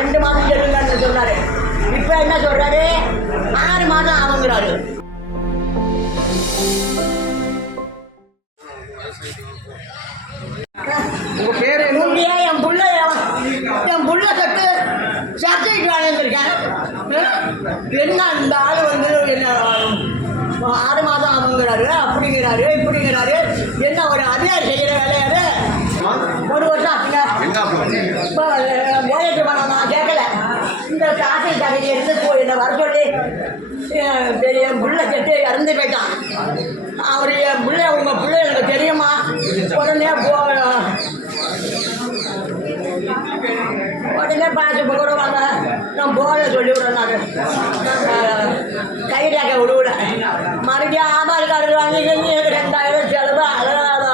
2 மாதம் சொல்லுங்கன்னு சொன்னாரு. இப்ப என்ன சொல்றாரு, 6 மாதம் ஆகுங்கிறாரு. என் புள்ள சட்டு சர்டிஃபிகேட் வாங்கியிருக்கேன். என்ன இந்த ஆள் வந்து என்ன 6 மாதம் ஆகுங்கிறாரு, அப்படிங்கிறாரு, இப்படிங்கிறாரு. என்ன ஒரு அதிகாரி செய்கிற வேலையாது. 1 வருஷம் ஆச்சுங்க. இப்போ ஓஏட்டு பண்ண நான் கேட்கல. இந்த தாசில் தகுதி எடுத்து என்னை வர சொல்லி என் புள்ள செட்டு இறந்து போயிட்டான். அவர் என் பிள்ளை உங்கள் பிள்ளை எனக்கு தெரியுமா, உடனே உடனே பாசு கூட வாங்க நான் போக சொல்லி விடுறேன். கைடாக்க விடுவிட மறுபடியும் ஆதார் கார்டு வாங்கி 2000 செலவு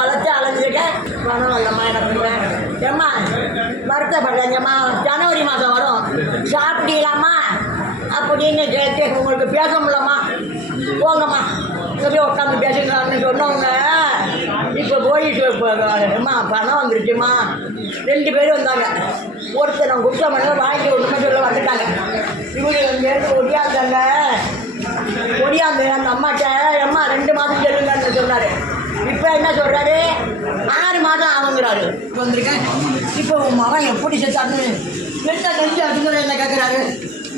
அழைச்சி அலைஞ்சிருக்கேன். பணம் இல்லைம்மா எனக்கு. ஏம்மா வருத்தப்படுறேங்கம்மா, ஜனவரி மாதம் வரும், சாப்பிட்டீங்களாம்மா அப்படின்னு கேட்டு உங்களுக்கு பேச முடியலம்மா, போங்கம்மா இங்கே போய் உட்காந்து பேசுங்களான்னு சொன்னவங்க இப்போ போயிட்டு அம்மா பணம் வந்துருச்சுமா. 2 பேரும் வந்தாங்க. ஒருத்தர் நான் குற்றம் பண்ண வாங்கி ஒன்றுமே சொல்ல வந்துட்டாங்க. இவங்க இங்கேருந்து ஒடியாந்து அந்த அம்மாட்ட அம்மா 2 மாதம் சொல்லுங்கன்னு சொன்னார். இப்போ என்ன சொல்கிறாரு, 6 மாதம் ஆகுங்கிறாரு. வந்திருக்கேன். இப்போ உன் மகன் எப்படி செத்தாருன்னு என்ன கழிச்சு அதுங்கிற என்ன கேட்குறாரு.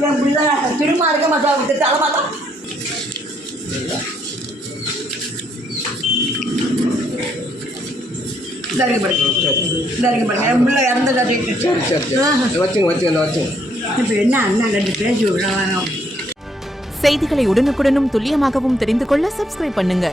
என் பிள்ளை திரும்ப இருக்க மாட்டா தலைமாதான் என் பிள்ளை இறந்ததாச்சு. இப்போ என்ன அண்ணா 2 பேசி விடுறாங்க. செய்திகளை உடனுக்குடனும் துல்லியமாகவும் தெரிந்து கொள்ள சப்ஸ்கிரைப் பண்ணுங்க.